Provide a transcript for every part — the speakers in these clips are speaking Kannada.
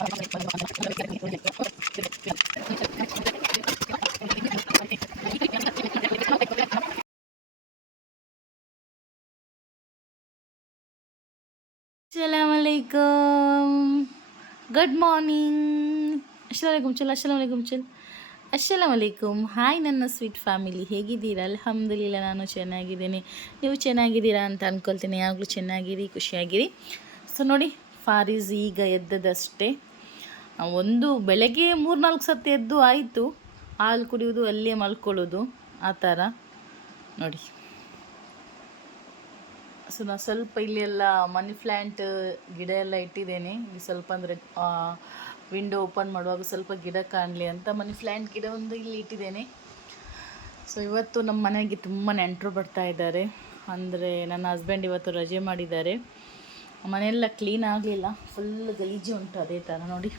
Assalamualaikum. ಗುಡ್ ಮಾರ್ನಿಂಗ್ ಅಸ್ಸಲಾಮಲೈಕುಮ್ ಚಲ್ ಅಸ್ಸಲಾಮಲೈಕುಮ್ ಚಲ್ ಅಸ್ಸಲಾಮಲೈಕುಮ್ ಹಾಯ್ ನನ್ನ ಸ್ವೀಟ್ ಫ್ಯಾಮಿಲಿ ಹೇಗಿದ್ದೀರಾ? ಅಲ್ಹಮ್ದುಲಿಲ್ಲ ನಾನು ಚೆನ್ನಾಗಿದ್ದೀನಿ. ನೀವು ಚೆನ್ನಾಗಿದ್ದೀರಾ ಅಂತ ಅಂದ್ಕೊಳ್ತೀನಿ ಯಾವಾಗಲೂ ಚೆನ್ನಾಗಿರಿ, ಖುಷಿಯಾಗಿರಿ. ಸೊ ನೋಡಿ, ಫಾರೀಸ್ ಈಗ ಎದ್ದದಷ್ಟೇ. ಒಂದು ಬೆಳಗ್ಗೆ ಮೂರು ನಾಲ್ಕು ಸತಿ ಎದ್ದು ಆಯಿತು. ಹಾಲು ಕುಡಿಯೋದು ಅಲ್ಲೇ ಮಲ್ಕೊಳ್ಳೋದು ಆ ಥರ ನೋಡಿ. ಸೊ ನಾನು ಸ್ವಲ್ಪ ಇಲ್ಲಿ ಎಲ್ಲ ಮನಿ ಪ್ಲ್ಯಾಂಟ್ ಗಿಡ ಎಲ್ಲ ಇಟ್ಟಿದ್ದೇನೆ. ಸ್ವಲ್ಪ ಅಂದರೆ ವಿಂಡೋ ಓಪನ್ ಮಾಡುವಾಗ ಸ್ವಲ್ಪ ಗಿಡ ಕಾಣಲಿ ಅಂತ ಮನಿ ಪ್ಲ್ಯಾಂಟ್ ಗಿಡ ಒಂದು ಇಲ್ಲಿ ಇಟ್ಟಿದ್ದೇನೆ. ಸೊ, ಇವತ್ತು ನಮ್ಮ ಮನೆಗೆ ತುಂಬ ನೆಂಟರು ಬರ್ತಾ ಇದ್ದಾರೆ. ಅಂದರೆ ನನ್ನ ಹಸ್ಬೆಂಡ್ ಇವತ್ತು ರಜೆ ಮಾಡಿದ್ದಾರೆ. ಮನೆಯೆಲ್ಲ ಕ್ಲೀನ್ ಆಗಲಿಲ್ಲ. ಫುಲ್ ಗಲೀಜು ಉಂಟು ಅದೇ ಥರ ನೋಡಿ.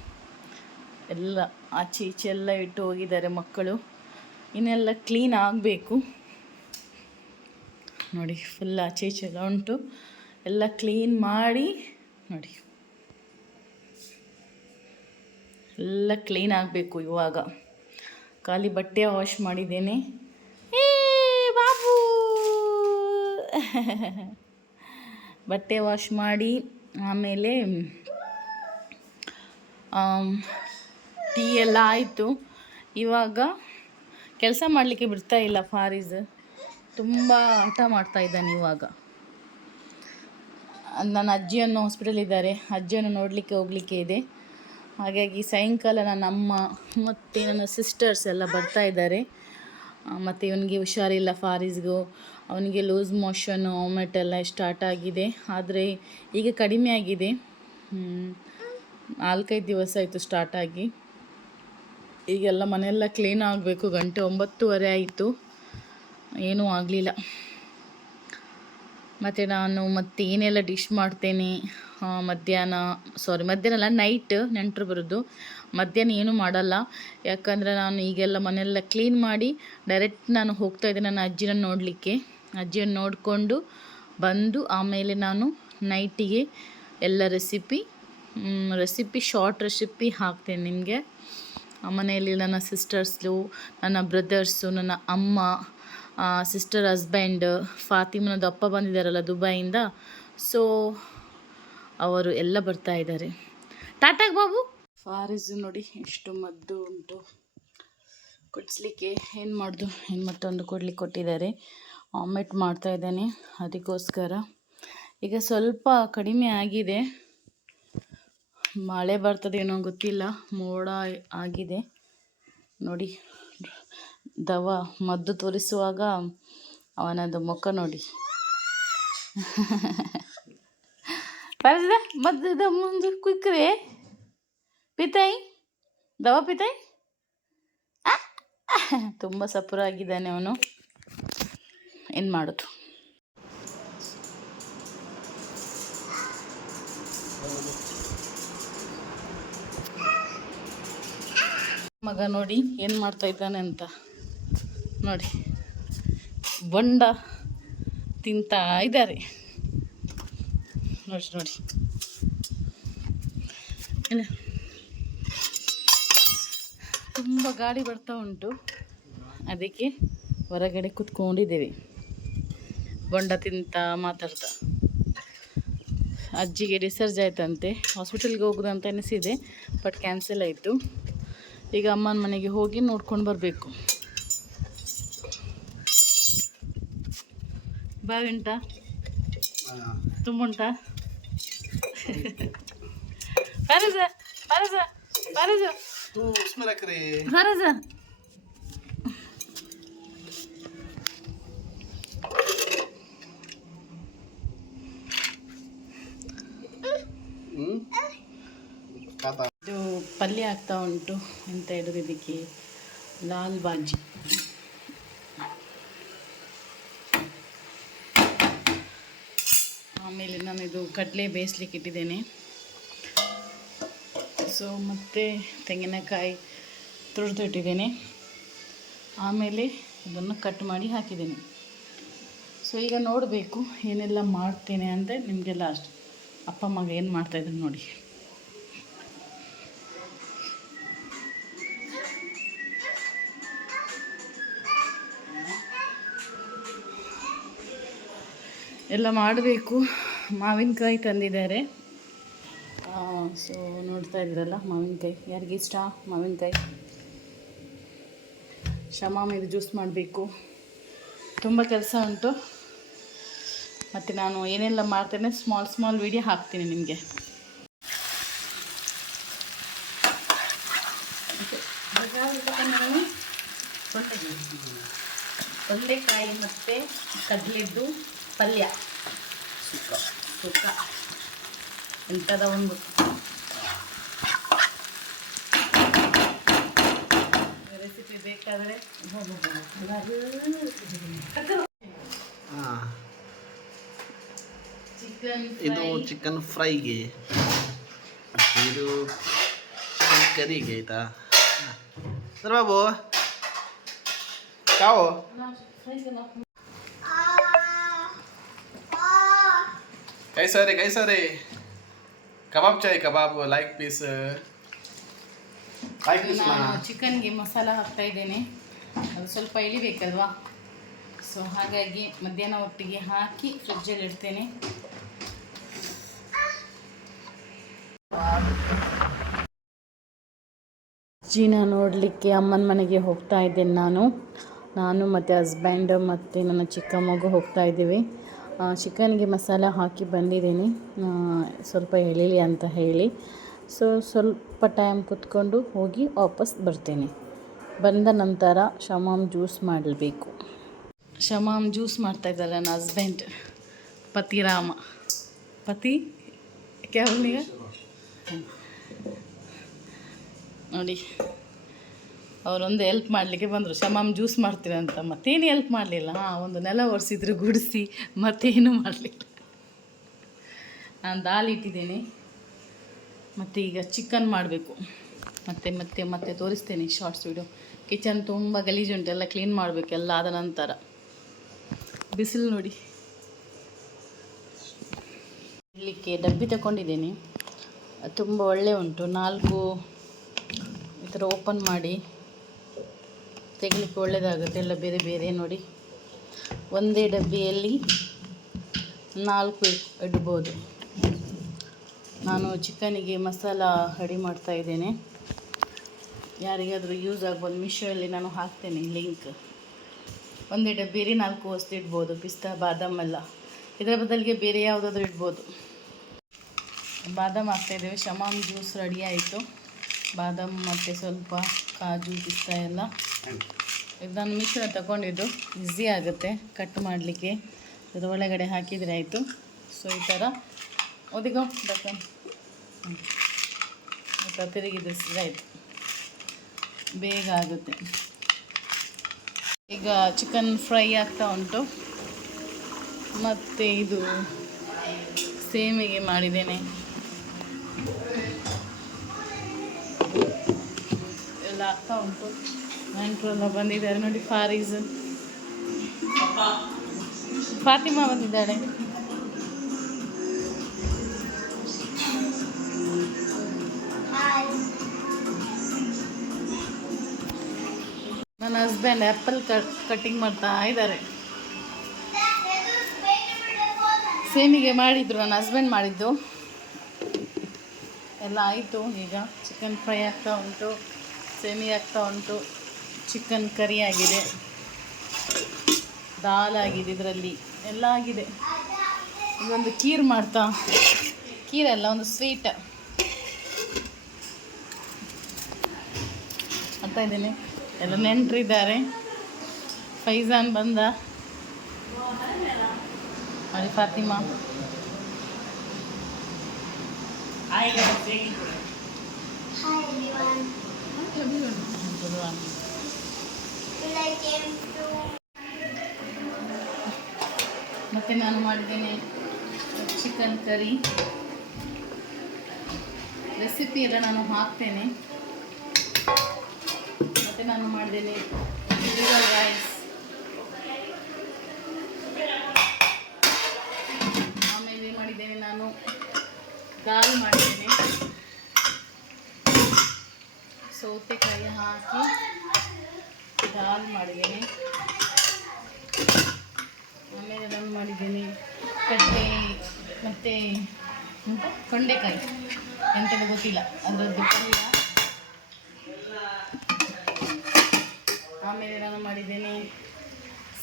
ಎಲ್ಲ ಆಚೆ ಈಚೆ ಎಲ್ಲ ಇಟ್ಟು ಹೋಗಿದ್ದಾರೆ ಮಕ್ಕಳು. ಇನ್ನೆಲ್ಲ ಕ್ಲೀನ್ ಆಗಬೇಕು. ನೋಡಿ ಫುಲ್ ಆಚೆ ಈಚೆ ಎಲ್ಲ ಉಂಟು. ಎಲ್ಲ ಕ್ಲೀನ್ ಮಾಡಿ, ನೋಡಿ. ಎಲ್ಲ ಕ್ಲೀನ್ ಆಗಬೇಕು ಇವಾಗ. ಖಾಲಿ ಬಟ್ಟೆ ವಾಶ್ ಮಾಡಿದ್ದೇನೆ. ಬಾಬು! ಬಟ್ಟೆ ವಾಶ್ ಮಾಡಿ, ಆಮೇಲೆ ಟೀ ಎಲ್ಲ ಆಯಿತು. ಇವಾಗ ಕೆಲಸ ಮಾಡಲಿಕ್ಕೆ ಬಿಡ್ತಾ ಇಲ್ಲ ಫಾರೀಸ್. ತುಂಬ ಹಠ ಮಾಡ್ತಾ ಇದ್ದಾನೆ ಇವಾಗ. ನನ್ನ ಅಜ್ಜಿಯನ್ನು ಹಾಸ್ಪಿಟಲ್ ಇದ್ದಾರೆ. ಅಜ್ಜಿಯನ್ನು ನೋಡಲಿಕ್ಕೆ ಹೋಗಲಿಕ್ಕೆ ಇದೆ. ಹಾಗಾಗಿ ಸಾಯಂಕಾಲ ನನ್ನ ಅಮ್ಮ ಮತ್ತು ನನ್ನ ಸಿಸ್ಟರ್ಸ್ ಎಲ್ಲ ಬರ್ತಾ ಇದ್ದಾರೆ. ಮತ್ತು ಇವನಿಗೆ ಹುಷಾರಿಲ್ಲ ಫಾರೀಸ್ಗೂ. ಅವನಿಗೆ ಲೂಸ್ ಮೋಷನು, ವಾಮಿಟ್ ಎಲ್ಲ ಸ್ಟಾರ್ಟ್ ಆಗಿದೆ. ಆದರೆ ಈಗ ಕಡಿಮೆ ಆಗಿದೆ. ನಾಲ್ಕೈದು ದಿವಸ ಆಯಿತು ಸ್ಟಾರ್ಟ್ ಆಗಿ. ಈಗೆಲ್ಲ ಮನೆಯೆಲ್ಲ ಕ್ಲೀನ್ ಆಗಬೇಕು. ಗಂಟೆ ಒಂಬತ್ತುವರೆ ಆಯಿತು. ಏನೂ ಆಗಲಿಲ್ಲ. ಮತ್ತು ನಾನು ಮತ್ತೆ ಏನೆಲ್ಲ ಡಿಶ್ ಮಾಡ್ತೇನೆ? ಮಧ್ಯಾಹ್ನ ಸಾರಿ ಮಧ್ಯಾಹ್ನ ಅಲ್ಲ ನೈಟ್ ನೆಂಟರು ಬರೋದು. ಮಧ್ಯಾಹ್ನ ಏನೂ ಮಾಡಲ್ಲ. ಯಾಕಂದರೆ ನಾನು ಈಗೆಲ್ಲ ಮನೆಯೆಲ್ಲ ಕ್ಲೀನ್ ಮಾಡಿ ಡೈರೆಕ್ಟ್ ನಾನು ಹೋಗ್ತಾ ಇದ್ದೆ ನನ್ನ ಅಜ್ಜಿನ ನೋಡಲಿಕ್ಕೆ. ಅಜ್ಜಿಯನ್ನು ನೋಡಿಕೊಂಡು ಬಂದು ಆಮೇಲೆ ನಾನು ನೈಟಿಗೆ ಎಲ್ಲ ರೆಸಿಪಿ ರೆಸಿಪಿ ಶಾರ್ಟ್ ರೆಸಿಪಿ ಹಾಕ್ತೇನೆ ನಿಮಗೆ. ಮನೆಯಲ್ಲಿ ನನ್ನ ಸಿಸ್ಟರ್ಸು ನನ್ನ ಬ್ರದರ್ಸು, ನನ್ನ ಅಮ್ಮ ಸಿಸ್ಟರ್ ಹಸ್ಬೆಂಡ್ ಫಾತಿಮನದ ಅಪ್ಪ ಬಂದಿದ್ದಾರಲ್ಲ ದುಬೈಯಿಂದ. ಸೊ, ಅವರು ಎಲ್ಲ ಬರ್ತಾ ಇದ್ದಾರೆ. ಟಾಟಾಗ್ ಬಾಬು! ಫಾರಿಸ್ ನೋಡಿ ಎಷ್ಟು ಮದ್ದು ಉಂಟು. ಕುಡಿಸ್ಲಿಕ್ಕೆ ಏನು ಮಾಡ್ದು? ಏನು ಮತ್ತೊಂದು ಕೊಡ್ಲಿಕ್ಕೆ ಕೊಟ್ಟಿದ್ದಾರೆ. ಆಮ್ಲೆಟ್ ಮಾಡ್ತಾ ಇದ್ದೇನೆ, ಅದಕ್ಕೋಸ್ಕರ. ಈಗ ಸ್ವಲ್ಪ ಕಡಿಮೆ ಆಗಿದೆ. ಮಳೆ ಬರ್ತದೇನೋ ಗೊತ್ತಿಲ್ಲ, ಮೋಡ ಆಗಿದೆ. ನೋಡಿ, ದವ ಮದ್ದು ತೋರಿಸುವಾಗ ಅವನದು ಮುಖ ನೋಡಿ. ಬರ್ತದೆ ಮದ್ದು ಮುಂದೆ ಕುಯ್ಕ್ರೆ. ಪಿತಾಯಿ ದವ ಪಿತಾಯಿ ತುಂಬ ಸಪುರ ಆಗಿದ್ದಾನೆ ಅವನು. ಏನು ಮಾಡೋದು? ಮಗ ನೋಡಿ ಏನು ಮಾಡ್ತಾ ಇದ್ದಾನೆ ಅಂತ. ನೋಡಿ. ಬೊಂಡ ತಿಂತಾ ಇದ್ದಾರೆ. ನೋಡಿ ನೋಡಿ. ತುಂಬ ಗಾಡಿ ಬರ್ತಾ ಉಂಟು. ಅದಕ್ಕೆ ಹೊರಗಡೆ ಕೂತ್ಕೊಂಡಿದ್ದೇವೆ. ಬೊಂಡ ತಿಂತ ಮಾತಾಡ್ತಾ. ಅಜ್ಜಿಗೆ ಡಿಸ್ಚಾರ್ಜ್ ಆಯ್ತಂತೆ ಹಾಸ್ಪಿಟಲ್ಗೆ ಹೋಗೋದಂತ ಅನಿಸಿದೆ ಬಟ್ ಕ್ಯಾನ್ಸಲ್ ಆಯಿತು. ಈಗ ಅಮ್ಮನ ಮನೆಗೆ ಹೋಗಿ ನೋಡ್ಕೊಂಡು ಬರಬೇಕು. ಬಾವಿ ಉಂಟಾ ತುಂಬ ಉಂಟಾ ಪರಜ ಪರಜ. ಇದು ಪಲ್ಯ ಆಗ್ತಾ ಉಂಟು ಎಂತ ಹೇಳಿದ್ರೆ ಇದಕ್ಕೆ? ಲಾಲ್ ಬಾಜಿ. ಆಮೇಲೆ ನಾನು ಇದು ಕಡಲೆ ಬೇಯಿಸ್ಲಿಕ್ಕೆ ಇಟ್ಟಿದ್ದೇನೆ. ಸೊ ಮತ್ತು ತೆಂಗಿನಕಾಯಿ ತುರಿದು ಇಟ್ಟಿದ್ದೇನೆ. ಆಮೇಲೆ ಇದನ್ನು ಕಟ್ ಮಾಡಿ ಹಾಕಿದ್ದೇನೆ. ಸೊ ಈಗ ನೋಡಬೇಕು ಏನೆಲ್ಲ ಮಾಡ್ತೇನೆ ಅಂದರೆ ನಿಮಗೆ ಲಾಸ್ಟ್ ಅಪ್ಪ ಮಗ ಏನು ಮಾಡ್ತಾಯಿದ್ರು ನೋಡಿ. ಎಲ್ಲ ಮಾಡಬೇಕು. ಮಾವಿನಕಾಯಿ ತಂದಿದ್ದಾರೆ. ಸೊ ನೋಡ್ತಾ ಇದ್ದೀರಲ್ಲ, ಮಾವಿನಕಾಯಿ. ಯಾರಿಗೆ ಇಷ್ಟ? ಮಾವಿನಕಾಯಿ. ಶಮಾಮ್ ಜ್ಯೂಸ್ ಮಾಡಬೇಕು. ತುಂಬ ಕೆಲಸ ಉಂಟು. ಮತ್ತು ನಾನು ಏನೆಲ್ಲ ಮಾಡ್ತೇನೆ ಸ್ಮಾಲ್ ಸ್ಮಾಲ್ ವಿಡಿಯೋ ಹಾಕ್ತೀನಿ ನಿಮಗೆ. ತೊಂಡೆಕಾಯಿ ಮತ್ತು ಕಡಲೆದ್ದು. ಪಲ್ಯ. ಸುಕ್ಕ. ಸುಕ್ಕ. ಎಂಥದ ಒಂದು ರೆಸಿಪಿ ಬೇಕಾದರೆ ಚಿಕನ್ ಇದು ಚಿಕನ್ ಫ್ರೈಗೆ. ಇದು ಚಿಕನ್ ಕರಿಗೆ ಆಯ್ತಾ? ಸರ್ ಬಾಬು. ಕಾವು? ಕೈಸಾರೆ ಕೈಸಾರೆ ಕಬಾಬ್ ಚಾಯ್ ಕಬಾಬ್ ಲೈಕ್ ಪೀಸ್ ಚಿಕನ್ಗೆ ಮಸಾಲ ಹಾಕ್ತಾ ಇದ್ದೇನೆ. ಅದು ಸ್ವಲ್ಪ ಇಳಿಬೇಕಲ್ವಾ ಸೊ ಹಾಗಾಗಿ ಮಧ್ಯಾಹ್ನ ಒಟ್ಟಿಗೆ ಹಾಕಿ ಫ್ರಿಜ್ಜಲ್ಲಿ ಇಡ್ತೇನೆ. ಜೀನ ನೋಡಲಿಕ್ಕೆ ಅಮ್ಮನ ಮನೆಗೆ ಹೋಗ್ತಾ ಇದ್ದೇನೆ ನಾನು. ನಾನು ಮತ್ತು ಹಸ್ಬೆಂಡ್ ಮತ್ತು ನನ್ನ ಚಿಕ್ಕ ಮಗು ಹೋಗ್ತಾ ಇದ್ದೀವಿ. ಚಿಕನ್ಗೆ ಮಸಾಲ ಹಾಕಿ ಬಂದಿದ್ದೀನಿ. ಸ್ವಲ್ಪ ಎಳೀಲಿ ಅಂತ ಹೇಳಿ. ಸೊ ಸ್ವಲ್ಪ ಟೈಮ್ ಕುತ್ಕೊಂಡು ಹೋಗಿ ವಾಪಸ್ ಬರ್ತೀನಿ. ಬಂದ ನಂತರ ಶಮಾಮ್ ಜ್ಯೂಸ್ ಮಾಡಬೇಕು. ಶಮಾಮ್ ಜ್ಯೂಸ್ ಮಾಡ್ತಾ ಇದ್ದಾರೆ ನನ್ನ ಹಸ್ಬೆಂಡ್ ಪತಿರಾಮ ಪತಿ? ಕ್ಯಾವನಿಗ ನೋಡಿ. ಅವರೊಂದು ಹೆಲ್ಪ್ ಮಾಡಲಿಕ್ಕೆ ಬಂದರು. ಶಮಾಮ್ ಜ್ಯೂಸ್ ಮಾಡ್ತೀನಿ ಅಂತ. ಮತ್ತೇನು ಹೆಲ್ಪ್ ಮಾಡಲಿಲ್ಲ. ಹಾಂ, ಒಂದು ನೆಲ ಒರೆಸಿದ್ರು ಗುಡಿಸಿ, ಮತ್ತೇನು ಮಾಡಲಿಲ್ಲ. ನಾನು ದಾಲ್ ಇಟ್ಟಿದ್ದೀನಿ. ಮತ್ತು ಈಗ ಚಿಕನ್ ಮಾಡಬೇಕು. ಮತ್ತೆ ಮತ್ತೆ ಮತ್ತೆ ತೋರಿಸ್ತೇನೆ ಶಾರ್ಟ್ಸ್ ವಿಡಿಯೋ ಕಿಚನ್ ತುಂಬ ಗಲೀಜುಂಟು ಎಲ್ಲ ಕ್ಲೀನ್ ಮಾಡಬೇಕು, ಎಲ್ಲ ಆದ ನಂತರ. ಬಿಸಿಲು ನೋಡಿ. ಇಡಲಿಕ್ಕೆ ಡಬ್ಬಿ ತಗೊಂಡಿದ್ದೀನಿ. ತುಂಬ ಒಳ್ಳೆ ಉಂಟು. ನಾಲ್ಕು ಈ ಥರ ಓಪನ್ ಮಾಡಿ. ತೆಗಿಲಿಕ್ಕೆ ಒಳ್ಳೆಯದಾಗುತ್ತೆ ಎಲ್ಲ ಬೇರೆ ಬೇರೆ ನೋಡಿ. ಒಂದೇ ಡಬ್ಬಿಯಲ್ಲಿ ನಾಲ್ಕು ಇಡ್- ಇಡ್ಬೋದು. ನಾನು ಚಿಕನಿಗೆ ಮಸಾಲ ರೆಡಿ ಮಾಡ್ತಾ ಇದ್ದೇನೆ. ಯಾರಿಗಾದರೂ ಯೂಸ್ ಆಗ್ಬೋದು. ಮಿಶೋಯಲ್ಲಿ ನಾನು ಹಾಕ್ತೇನೆ ಲಿಂಕ್. ಒಂದೇ ಡಬ್ಬಿಯಲ್ಲಿ ನಾಲ್ಕು ವಸ್ತು ಇಡ್ಬೋದು. ಪಿಸ್ತಾ, ಬಾದಾಮ್ ಎಲ್ಲ. ಇದರ ಬದಲಿಗೆ ಬೇರೆ ಯಾವುದಾದ್ರೂ ಇಡ್ಬೋದು. ಬಾದಾಮ್ ಹಾಕ್ತಾಯಿದ್ದೇವೆ ಶಮಾಮ್ ಜ್ಯೂಸ್ ರೆಡಿ ಆಯಿತು. ಬಾದಾಮ್ ಮತ್ತು ಸ್ವಲ್ಪ ಕಾಜು, ಪಿಸ್ತಾ ಎಲ್ಲ. ಇದು ನಾನು ಮಿಶ್ರಣ ತಗೊಂಡಿದ್ದು ಈಸಿ ಆಗುತ್ತೆ. ಕಟ್ ಮಾಡಲಿಕ್ಕೆ. ಇದರ ಒಳಗಡೆ ಹಾಕಿದರೆ ಆಯಿತು. ಸೊ ಈ ಥರ. ಒದಿಗೋ ಡಕ್ಕ ಮತ್ತು ತಿರುಗಿದ್ರೆ ಆಯಿತು. ಬೇಗ ಆಗುತ್ತೆ. ಈಗ ಚಿಕನ್ ಫ್ರೈ ಆಗ್ತಾ ಉಂಟು. ಮತ್ತು ಇದು ಸೇಮಿಗೆ ಮಾಡಿದ್ದೇನೆ. ಎಲ್ಲ ಆಗ್ತಾ ಉಂಟು. ನೆಂಟರೆಲ್ಲ ಬಂದಿದ್ದಾರೆ ನೋಡಿ ಫಾರೀಸ್. ಫಾತಿಮಾ ಬಂದಿದ್ದಾಳೆ. ನನ್ನ ಹಸ್ಬೆಂಡ್ ಆ್ಯಪಲ್ ಕಟ್ಟಿಂಗ್ ಮಾಡ್ತಾ ಇದ್ದಾರೆ. ಸೇಮಿಗೆ ಮಾಡಿದ್ರು, ನನ್ನ ಹಸ್ಬೆಂಡ್ ಮಾಡಿದ್ದು. ಎಲ್ಲ ಆಯಿತು, ಈಗ ಚಿಕನ್ ಫ್ರೈ ಆಗ್ತಾ ಉಂಟು, ಸೇಮಿ ಆಗ್ತಾ ಉಂಟು. ಚಿಕನ್ ಕರಿ ಆಗಿದೆ ದಾಲ್ ಆಗಿದೆ ಇದರಲ್ಲಿ ಎಲ್ಲ ಆಗಿದೆ ಇದೊಂದು ಖೀರ್ ಮಾಡ್ತಾ ಖೀರಲ್ಲ ಒಂದು ಸ್ವೀಟ್ ಅಂತ ಇದ್ದೀನಿ ಎಲ್ಲ ನೆಂಟರಿದ್ದಾರೆ ಫೈಜಾನ್ ಬಂದ ಅಲ್ಲಿ ಫಾತಿಮಾ Hi ಮತ್ತು ನಾನು ಮಾಡಿದ್ದೇನೆ ಚಿಕನ್ ಕರಿ ರೆಸಿಪಿ ಎಲ್ಲ ನಾನು ಹಾಕ್ತೇನೆ. ಮತ್ತು ನಾನು ಮಾಡಿದ್ದೇನೆ ರೈಸ್ ಆಮೇಲೆ ಮಾಡಿದ್ದೇನೆ ನಾನು ದಾಲ್ ಮಾಡಿದ್ದೇನೆ. ಸೌತೆಕಾಯಿ ಹಾಕಿ. ದಾಲ್ ಮಾಡಿದ್ದೀನಿ. ಆಮೇಲೆ ನಾನು ಮಾಡಿದ್ದೀನಿ. ಮತ್ತು ಎಂತ? ತೊಂಡೆಕಾಯಿ. ಎಂತ ಗೊತ್ತಿಲ್ಲ. ಅದರದ್ದು ಪಲ್ಯ ಆಮೇಲೆ ನಾನು ಮಾಡಿದ್ದೇನೆ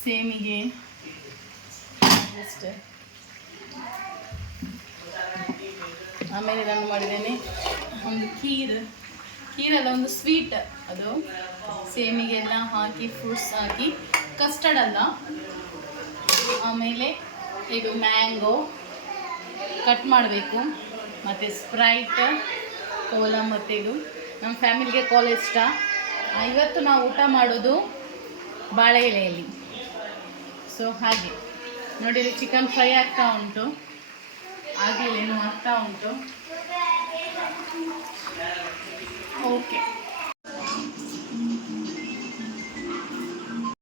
ಸೇಮಿಗೆ. ಜಸ್ಟ್ ಆಮೇಲೆ ನಾನು ಮಾಡಿದ್ದೇನೆ ಒಂದು ಖೀರ್. ಖೀರಲ್ಲ ಒಂದು ಸ್ವೀಟ್ ಅದು ಸೇಮಿಗೆಲ್ಲ ಹಾಕಿ ಫ್ರೂಟ್ಸ್ ಹಾಕಿ ಕಸ್ಟರ್ಡ್ ಅಲ್ಲ. ಆಮೇಲೆ ಇದು ಮ್ಯಾಂಗೋ ಕಟ್ ಮಾಡಬೇಕು. ಮತ್ತು ಸ್ಪ್ರೈಟ್ ಕೋಲಾ ಮತ್ತು ಇದು. ನಮ್ಮ ಫ್ಯಾಮಿಲಿಗೆ ಕೋಲ ಇಷ್ಟ. ಇವತ್ತು ನಾವು ಊಟ ಮಾಡೋದು ಬಾಳೆ ಎಲೆಯಲ್ಲಿ. ಸೊ ಹಾಗೆ. ನೋಡಿ, ಇಲ್ಲಿ ಚಿಕನ್ ಫ್ರೈ ಆಗ್ತಾ ಉಂಟು. ಹಾಗೆ ಏನು ಆಗ್ತಾ ಉಂಟು. Khô.